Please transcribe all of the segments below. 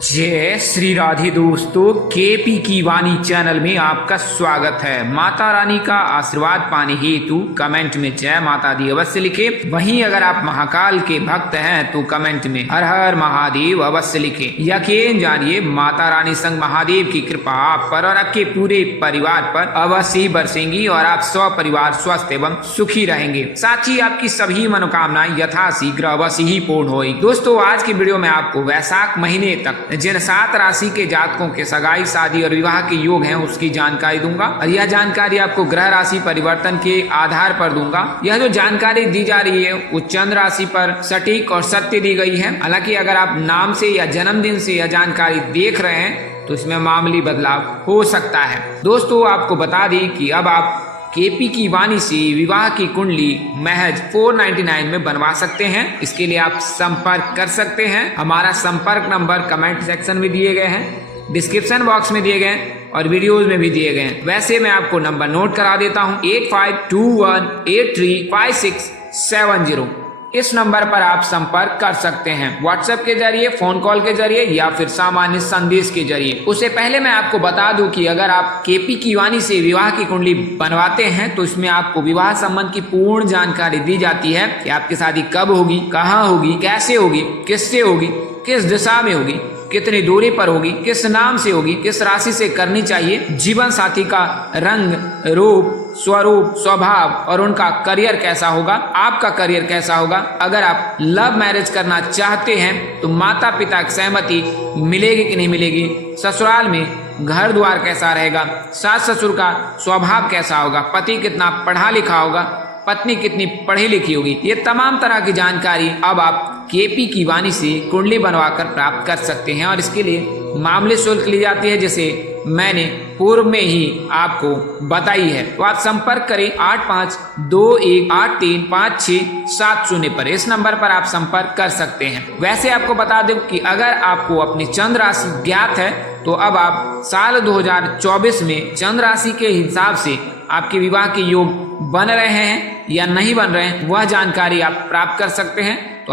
जय श्री राधे दोस्तों, केपी की वाणी चैनल में आपका स्वागत है। माता रानी का आशीर्वाद पाने हेतु कमेंट में जय माता दी अवश्य लिखे। वहीं अगर आप महाकाल के भक्त हैं तो कमेंट में हर हर महादेव अवश्य लिखे। यकीन जानिए माता रानी संग महादेव की कृपा आप पर और आपके पूरे परिवार पर अवश्य बरसेंगी और आप सपरिवार स्वस्थ एवं सुखी रहेंगे। साथ ही आपकी सभी मनोकामनाएं यथाशीघ्र अवश्य ही पूर्ण होगी। दोस्तों, आज की वीडियो में आपको वैशाख महीने तक जिन 7 राशि के जातकों के सगाई, शादी और विवाह के योग हैं उसकी जानकारी दूंगा और यह जानकारी आपको ग्रह राशि परिवर्तन के आधार पर दूंगा। यह जो जानकारी दी जा रही है वो चंद्र राशि पर सटीक और सत्य दी गई है। हालांकि अगर आप नाम से या जन्मदिन से यह जानकारी देख रहे हैं तो इसमें मामूली बदलाव हो सकता है। दोस्तों, आपको बता दें कि अब आप केपी की वाणी से विवाह की कुंडली महज 499 में बनवा सकते हैं। इसके लिए आप संपर्क कर सकते हैं। हमारा संपर्क नंबर कमेंट सेक्शन में दिए गए हैं, डिस्क्रिप्शन बॉक्स में दिए गए हैं और वीडियोज में भी दिए गए हैं। वैसे मैं आपको नंबर नोट करा देता हूँ 8521835670। इस नंबर पर आप संपर्क कर सकते हैं व्हाट्सएप के जरिए, फोन कॉल के जरिए या फिर सामान्य संदेश के जरिए। उससे पहले मैं आपको बता दूं कि अगर आप केपी की वाणी से विवाह की कुंडली बनवाते हैं तो इसमें आपको विवाह संबंध की पूर्ण जानकारी दी जाती है कि आपकी शादी कब होगी, कहाँ होगी, कैसे होगी, किससे होगी, किस दिशा में होगी, कितनी दूरी पर होगी, किस नाम से होगी, किस राशि से करनी चाहिए, जीवन साथी का रंग, रूप, स्वरूप, स्वभाव और उनका करियर कैसा होगा, आपका करियर कैसा होगा। अगर आप लव मैरिज करना चाहते हैं तो माता पिता की सहमति मिलेगी कि नहीं मिलेगी, ससुराल में घर द्वार कैसा रहेगा, सास ससुर का स्वभाव कैसा होगा, पति कितना पढ़ा लिखा होगा, पत्नी कितनी पढ़ी लिखी होगी, ये तमाम तरह की जानकारी अब आप केपी की वाणी से कुंडली बनवाकर प्राप्त कर सकते हैं। और इसके लिए मामूली शुल्क ली जाती है, जैसे मैंने पूर्व में ही आपको बताई है। तो आप संपर्क करें 8521835670 पर। इस नंबर पर आप संपर्क कर सकते हैं। वैसे आपको बता दूं कि अगर आपको अपनी चंद्र राशि ज्ञात है तो अब आप साल 2024 में चंद्र राशि के हिसाब से आपके विवाह के योग बन रहे हैं या नहीं बन रहे हैं वह जानकारी आप प्राप्त कर सकते हैं। तो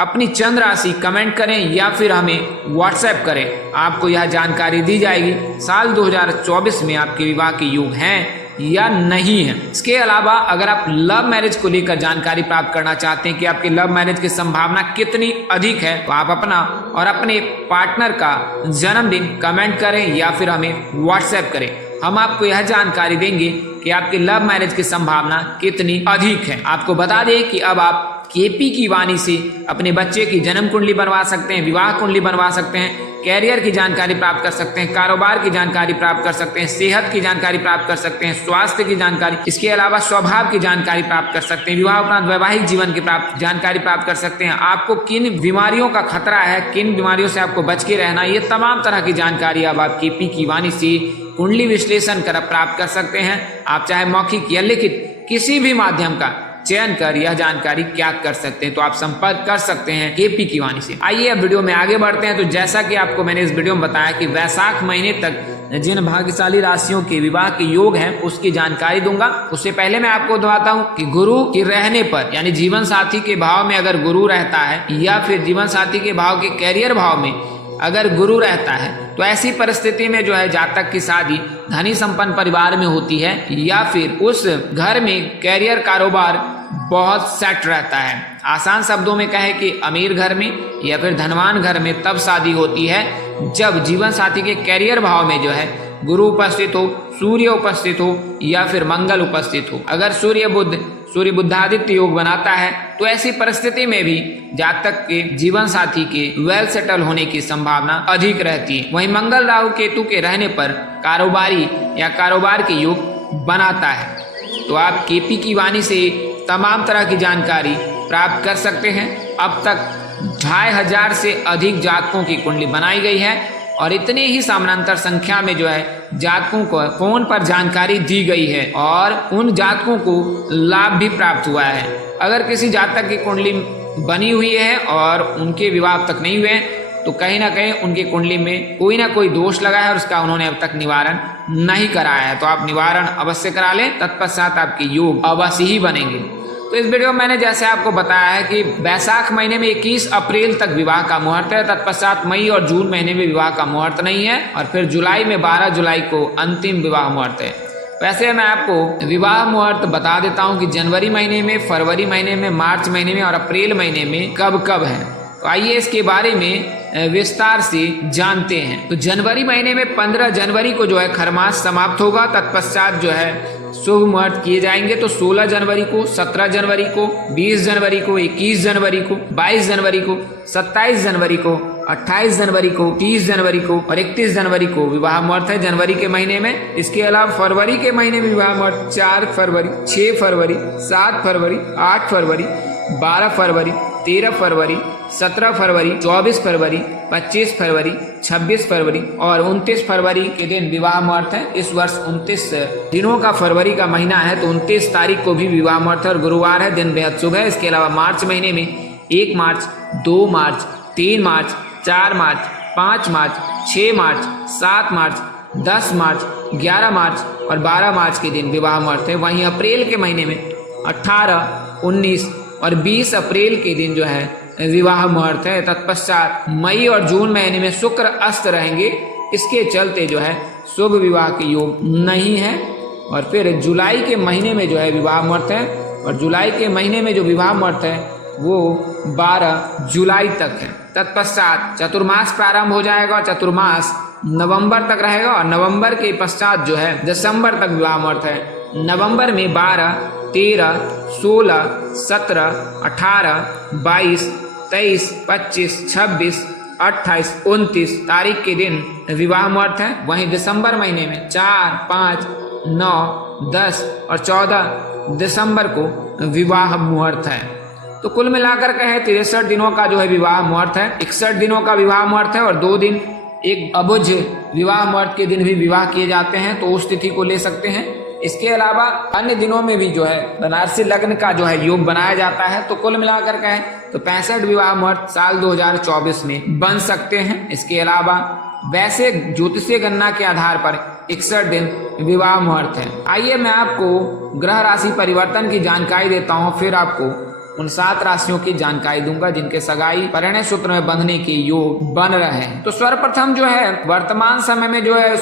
अपनी चंद्र राशि कमेंट करें या फिर हमें व्हाट्सएप करें, आपको यह जानकारी दी जाएगी साल 2024 में आपके विवाह के योग हैं या नहीं है। इसके अलावा अगर आप लव मैरिज को लेकर जानकारी प्राप्त करना चाहते हैं कि आपके लव मैरिज की संभावना कितनी अधिक है तो आप अपना और अपने पार्टनर का जन्मदिन कमेंट करें या फिर हमें व्हाट्सएप करें। हम आपको यह जानकारी देंगे कि आपके लव मैरिज की संभावना कितनी अधिक है। आपको बता दें कि अब आप केपी की वाणी से अपने बच्चे की जन्म कुंडली बनवा सकते हैं, विवाह कुंडली बनवा सकते हैं, कैरियर की जानकारी प्राप्त कर सकते हैं, कारोबार की जानकारी प्राप्त कर सकते हैं, सेहत की जानकारी प्राप्त कर सकते हैं, स्वास्थ्य की जानकारी, इसके अलावा स्वभाव की जानकारी प्राप्त कर सकते हैं, विवाह उपरांत वैवाहिक जीवन की जानकारी प्राप्त कर सकते हैं, आपको किन बीमारियों का खतरा है, किन बीमारियों से आपको बच के रहना, ये तमाम तरह की जानकारी अब आप केपी की वाणी से कुंडली विश्लेषण कर प्राप्त कर सकते हैं। आप चाहे मौखिक या लिखित किसी भी माध्यम का चयन कर यह जानकारी क्या कर सकते हैं। तो आप संपर्क कर सकते हैं केपी की वाणी से। आइए अब वीडियो में आगे बढ़ते हैं। तो जैसा कि आपको मैंने इस वीडियो में बताया कि वैशाख महीने तक जिन भाग्यशाली राशियों के विवाह के योग हैं उसकी जानकारी दूंगा। उससे पहले मैं आपको बताता हूं कि गुरु के रहने पर यानी जीवन साथी के भाव में अगर गुरु रहता है या फिर जीवन साथी के भाव के कैरियर भाव में अगर गुरु रहता है तो ऐसी परिस्थिति में जो है जातक की शादी धनी संपन्न परिवार में होती है या फिर उस घर में कैरियर कारोबार बहुत सेट रहता है। आसान शब्दों में कहे कि अमीर घर में या फिर धनवान घर में तब शादी होती है जब जीवन साथी के कैरियर भाव में जो है गुरु उपस्थित हो, सूर्य उपस्थित हो या फिर मंगल उपस्थित हो। अगर सूर्य बुधादित्य योग बनाता है तो ऐसी परिस्थिति में भी जातक के जीवन साथी के वेल सेटल होने की संभावना अधिक रहती है। वहीं मंगल राहु केतु के रहने पर कारोबारी या कारोबार के योग बनाता है। तो आप केपी की वाणी से तमाम तरह की जानकारी प्राप्त कर सकते हैं। अब तक 2500 से अधिक जातकों की कुंडली बनाई गई है और इतने ही समानांतर संख्या में जो है जातकों को फोन पर जानकारी दी गई है और उन जातकों को लाभ भी प्राप्त हुआ है। अगर किसी जातक की कुंडली बनी हुई है और उनके विवाह तक नहीं हुए तो कहीं ना कहीं उनकी कुंडली में कोई ना कोई दोष लगा है और उसका उन्होंने अब तक निवारण नहीं कराया है। तो आप निवारण अवश्य करा लें, तत्पश्चात आपके योग अवश्य ही बनेंगे। तो इस वीडियो में मैंने जैसे आपको बताया है कि बैसाख महीने में 21 अप्रैल तक विवाह का मुहूर्त है, तत्पश्चात मई और जून महीने में विवाह का मुहूर्त नहीं है, और फिर जुलाई में 12 जुलाई को अंतिम विवाह मुहूर्त है। वैसे मैं आपको विवाह मुहूर्त बता देता हूँ कि जनवरी महीने में, फरवरी महीने में, मार्च महीने में और अप्रैल महीने में कब कब है। तो आइए इसके बारे में विस्तार से जानते हैं। तो जनवरी महीने में 15 जनवरी को जो है खरमास समाप्त होगा, तत्पश्चात जो है शुभ मुहूर्त किए जाएंगे। तो 16 जनवरी को, 17 जनवरी को, 20 जनवरी को, 21 जनवरी को, 22 जनवरी को, 27 जनवरी को, 28 जनवरी को, 30 जनवरी को और 31 जनवरी को विवाह मुहूर्त है जनवरी के महीने में। इसके अलावा फरवरी के महीने में विवाह मुहूर्त 4 फरवरी, 6 फरवरी, 7 फरवरी, 8 फरवरी, 12 फरवरी, 13 फरवरी, 17 फरवरी, 24 फरवरी, 25 फरवरी, 26 फरवरी और 29 फरवरी के दिन विवाह मुहूर्त है। इस वर्ष 29 दिनों का फरवरी का महीना है, तो 29 तारीख को भी विवाह मुहूर्त है और गुरुवार है, दिन बेहद शुभ है। इसके अलावा मार्च महीने में 1 मार्च, 2 मार्च, 3 मार्च, 4 मार्च, 5 मार्च, 6 मार्च, 7 मार्च, 10 मार्च, 11 मार्च और 12 मार्च के दिन विवाह मुहूर्त है। वहीं अप्रैल के महीने में 18, 19 और 20 अप्रैल के दिन जो है विवाह मुहूर्त है। तत्पश्चात मई और जून महीने में शुक्र अस्त रहेंगे, इसके चलते जो है शुभ विवाह के योग नहीं है। और फिर जुलाई के महीने में जो है विवाह मुहूर्त है, और जुलाई के महीने में जो विवाह मुहूर्त है वो 12 जुलाई तक है। तत्पश्चात चतुर्मास प्रारंभ हो जाएगा, चतुर्मास नवंबर तक रहेगा और नवंबर के पश्चात जो है दिसंबर तक विवाह मुहूर्त है। नवंबर में 12, 13, 16, 17, 18, 22, 23, 25, 26, 28, 29 तारीख के दिन विवाह मुहूर्त है। वहीं दिसंबर महीने में 4, 5, 9, 10 और 14 दिसंबर को विवाह मुहूर्त है। तो कुल मिलाकर कहें 63 दिनों का जो है विवाह मुहूर्त है, 61 दिनों का विवाह मुहूर्त है और 2 दिन एक अबुझ विवाह मुहूर्त के दिन भी विवाह किए जाते हैं, तो उस तिथि को ले सकते हैं। इसके अलावा अन्य दिनों में भी जो है बनारसी लग्न का जो है योग बनाया जाता है। तो कुल मिलाकर कहें तो 65 विवाह मुहूर्त साल 2024 में बन सकते हैं। इसके अलावा वैसे ज्योतिषीय गणना के आधार पर 61 दिन विवाह मुहूर्त है। आइए मैं आपको ग्रह राशि परिवर्तन की जानकारी देता हूँ, फिर आपको उन 7 राशियों की जानकारी दूंगा जिनके सगाई परिणय सूत्र में बंधने के योग बन रहे हैं। तो सर्वप्रथम जो है वर्तमान समय में जो है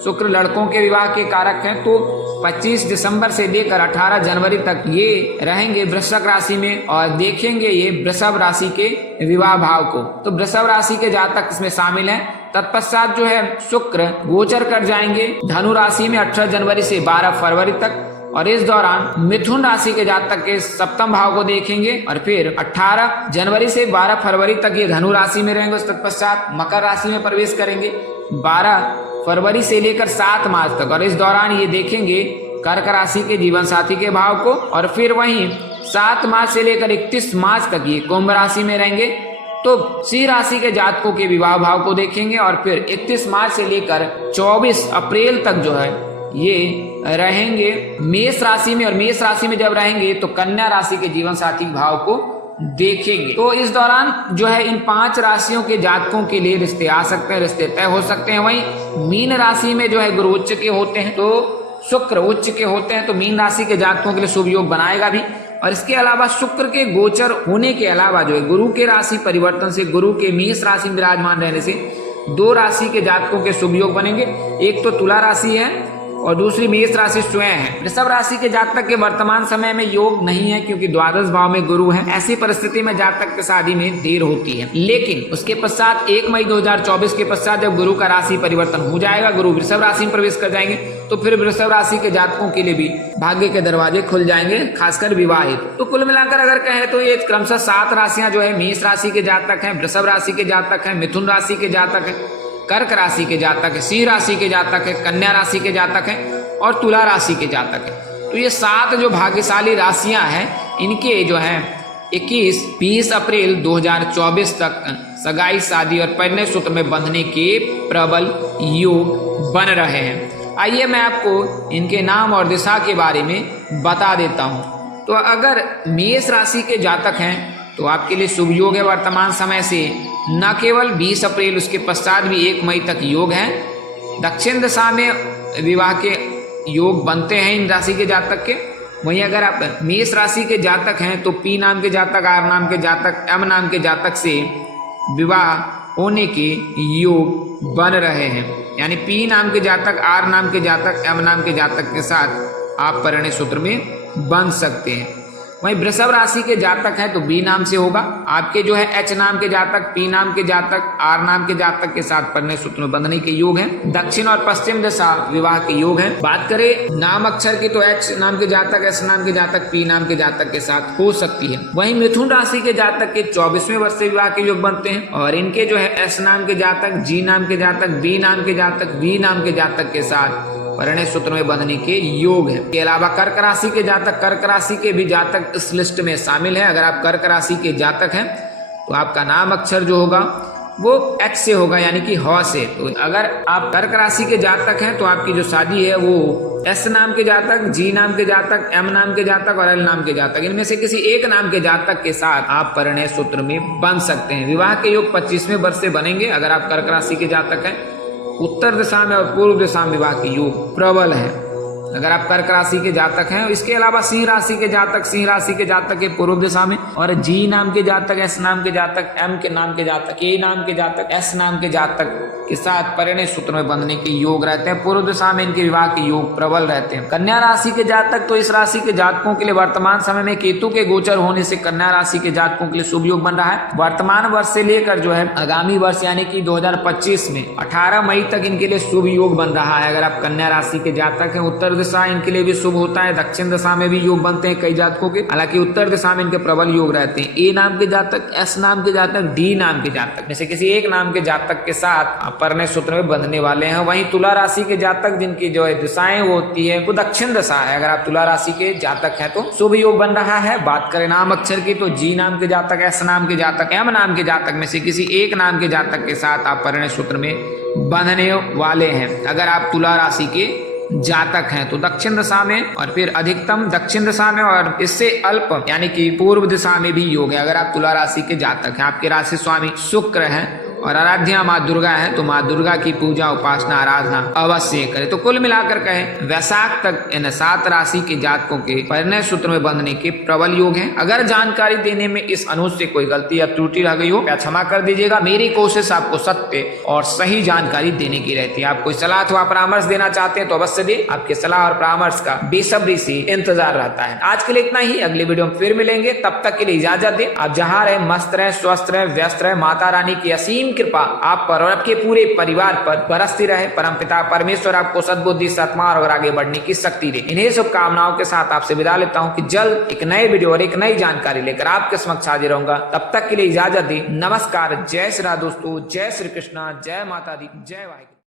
शुक्र लड़कों के विवाह के कारक हैं, तो 25 दिसंबर से लेकर 18 जनवरी तक ये रहेंगे वृश्चिक राशि में और देखेंगे ये वृषभ राशि के विवाह भाव को। तो वृषभ राशि के जातक इसमें शामिल हैं। तत्पश्चात जो है शुक्र गोचर कर जाएंगे धनु राशि में 18 जनवरी से 12 फरवरी तक, और इस दौरान मिथुन राशि के जातक के सप्तम भाव को देखेंगे और फिर 18 जनवरी से 12 फरवरी तक ये धनु राशि में रहेंगे। तत्पश्चात मकर राशि में प्रवेश करेंगे 12 फरवरी से लेकर 7 मार्च तक, और इस दौरान ये देखेंगे कर्क राशि के जीवन साथी के भाव को, और फिर वहीं 7 मार्च से लेकर 31 मार्च तक ये कुंभ राशि में रहेंगे। तो सिंह राशि के जातकों के विवाह भाव को देखेंगे और फिर 31 मार्च से लेकर 24 अप्रैल तक जो है ये रहेंगे मेष राशि में, और मेष राशि में जब रहेंगे तो कन्या राशि के जीवन साथी भाव को देखेंगे। तो इस दौरान जो है इन 5 राशियों के जातकों के लिए रिश्ते आ सकते हैं, रिश्ते तय हो सकते हैं। वहीं मीन राशि में जो है गुरु उच्च के होते हैं, तो शुक्र उच्च के होते हैं, तो मीन राशि के जातकों के लिए शुभ योग बनाएगा भी। और इसके अलावा शुक्र के गोचर होने के अलावा जो है गुरु के राशि परिवर्तन से, गुरु के मेष राशि में विराजमान रहने से 2 राशि के जातकों के शुभ योग बनेंगे। एक तो तुला राशि है और दूसरी मेष राशि स्वयं है। वृषभ राशि के जातक के वर्तमान समय में योग नहीं है क्योंकि द्वादश भाव में गुरु है। ऐसी परिस्थिति में जातक की शादी में देर होती है, लेकिन उसके पश्चात 1 मई 2024 के पश्चात जब गुरु का राशि परिवर्तन हो जाएगा, गुरु वृषभ राशि में प्रवेश कर जाएंगे, तो फिर वृषभ राशि के जातकों के लिए भी भाग्य के दरवाजे खुल जाएंगे, खासकर विवाहित। तो कुल मिलाकर अगर कहें तो ये क्रमशः 7 राशियां जो है मेष राशि के जातक हैं, वृषभ राशि के जातक हैं, मिथुन राशि के जातक हैं, कर्क राशि के जातक है, सिंह राशि के जातक है, कन्या राशि के जातक है और तुला राशि के जातक है। तो ये 7 जो भाग्यशाली राशियां हैं, इनके जो है 21-20 अप्रैल 2024 तक सगाई, शादी और परिणय सूत्र में बंधने के प्रबल योग बन रहे हैं। आइए मैं आपको इनके नाम और दिशा के बारे में बता देता हूँ। तो अगर मेष राशि के जातक हैं तो आपके लिए शुभ योग है वर्तमान समय से, न केवल 20 अप्रैल, उसके पश्चात भी 1 मई तक योग है। दक्षिण दिशा में विवाह के योग बनते हैं इन राशि के जातक के। वहीं अगर आप मेष राशि के जातक हैं तो पी नाम के जातक, आर नाम के जातक, एम नाम के जातक से विवाह होने के योग बन रहे हैं। यानी पी नाम के जातक, आर नाम के जातक, एम नाम के जातक के साथ आप परिणय सूत्र में बंध सकते हैं। वहीं वृषभ राशि के जातक हैं तो बी नाम से होगा। आपके जो है एच नाम के जातक, पी नाम के जातक, आर नाम के जातक के साथ परिणय सूत्र में बंधने के योग हैं। दक्षिण और पश्चिम दिशा विवाह के योग हैं। बात करें नाम अक्षर की तो एच नाम के जातक, एस नाम के जातक, पी नाम के जातक के साथ हो सकती है। वहीं मिथुन राशि के जातक के 24वें वर्ष से विवाह के योग बनते हैं और इनके जो है एस नाम के जातक, जी नाम के जातक, बी नाम के जातक, वी नाम के जातक के साथ परिणय सूत्र में बंधने के योग है। इसके अलावा कर्क राशि के जातक, कर्क राशि के भी जातक इस लिस्ट में शामिल है। अगर आप कर्क राशि के जातक हैं तो आपका नाम अक्षर जो होगा वो एच से होगा, यानी कि ह से। तो अगर आप कर्क राशि के जातक हैं तो आपकी जो शादी है वो एस नाम के जातक, जी नाम के जातक, एम नाम के जातक और एल नाम के जातक, इनमें से किसी एक नाम के जातक के साथ आप परिणय सूत्र में बंध सकते हैं। विवाह के योग 25वें वर्ष से बनेंगे अगर आप कर्क राशि के जातक हैं। उत्तर दिशा में और पूर्व दिशा में विवाह के योग प्रबल है अगर आप कर्क राशि के जातक हैं। इसके अलावा सिंह राशि के जातक, सिंह राशि के जातक के पूर्व दिशा में और जी नाम के जातक, एस नाम के जातक, एम के नाम के जातक, ए नाम के जातक, एस नाम के जातक के साथ परिणय सूत्र में बंधने के योग रहते हैं। पूर्व दिशा में इनके विवाह के योग प्रबल रहते हैं। कन्या राशि के जातक, तो इस राशि के जातकों के लिए वर्तमान समय में केतु के गोचर होने से कन्या राशि के जातकों के लिए शुभ योग बन रहा है। वर्तमान वर्ष से लेकर जो है आगामी वर्ष यानी कि 2025 में 18 मई तक इनके लिए शुभ योग बन रहा है। अगर आप कन्या राशि के जातक हैं, उत्तर दिशा इनके लिए भी शुभ होता है, दक्षिण दिशा में भी योग बनते हैं कई जातकों के। हालांकि उत्तर दिशा में इनके प्रबल योग रहते हैं। ए नाम के जातक, एस नाम के जातक, डी नाम के जातक में से किसी एक नाम के जातक के साथ परिणय सूत्र में बंधने वाले हैं। वहीं तुला राशि के जातक जिनकी जो है दिशाएं वो होती है वो दक्षिण दिशा है। अगर आप तुला राशि के जातक हैं तो शुभ योग बन रहा है। बात करें नाम अक्षर की तो जी नाम के जातक, एस नाम के जातक, एम नाम के जातक में से किसी एक नाम के जातक के साथ आप परिणय सूत्र में बंधने वाले हैं। अगर आप तुला राशि के जातक हैं तो दक्षिण दिशा में और फिर अधिकतम दक्षिण दिशा में और इससे अल्प यानी कि पूर्व दिशा में भी योग है। अगर आप तुला राशि के जातक हैं, आपके राशि स्वामी शुक्र हैं और आराध्या माँ दुर्गा है तो माँ दुर्गा की पूजा, उपासना, आराधना अवश्य करें। तो कुल मिलाकर कहें वैशाख तक इन 7 राशि के जातकों के परिणय सूत्र में बंधने के प्रबल योग हैं। अगर जानकारी देने में इस अनुज से कोई गलती या त्रुटि रह गई हो या क्षमा कर दीजिएगा। मेरी कोशिश आपको सत्य और सही जानकारी देने की रहती है। आप कोई सलाह अथवा परामर्श देना चाहते हैं तो अवश्य दे। आपके सलाह और परामर्श का बेसब्री से इंतजार रहता है। आज के लिए इतना ही, अगले वीडियो में फिर मिलेंगे। तब तक के लिए इजाजत दें। आप जहाँ रहे मस्त रहे, स्वस्थ रहे, व्यस्त रहे। माता रानी की असीम कृपा आप पर और आपके पूरे परिवार पर बरसती रहे। परमपिता परमेश्वर आपको सद्बुद्धि, सत्मार्ग और आगे बढ़ने की शक्ति दे। इन्हीं शुभकामनाओं के साथ आपसे विदा लेता हूं कि जल्द एक नए वीडियो और एक नई जानकारी लेकर आपके समक्ष हाजिर रहूंगा। तब तक के लिए इजाजत दी। नमस्कार, जय श्री राम दोस्तों, जय श्री कृष्णा, जय माता दी, जय वाहिगुरु।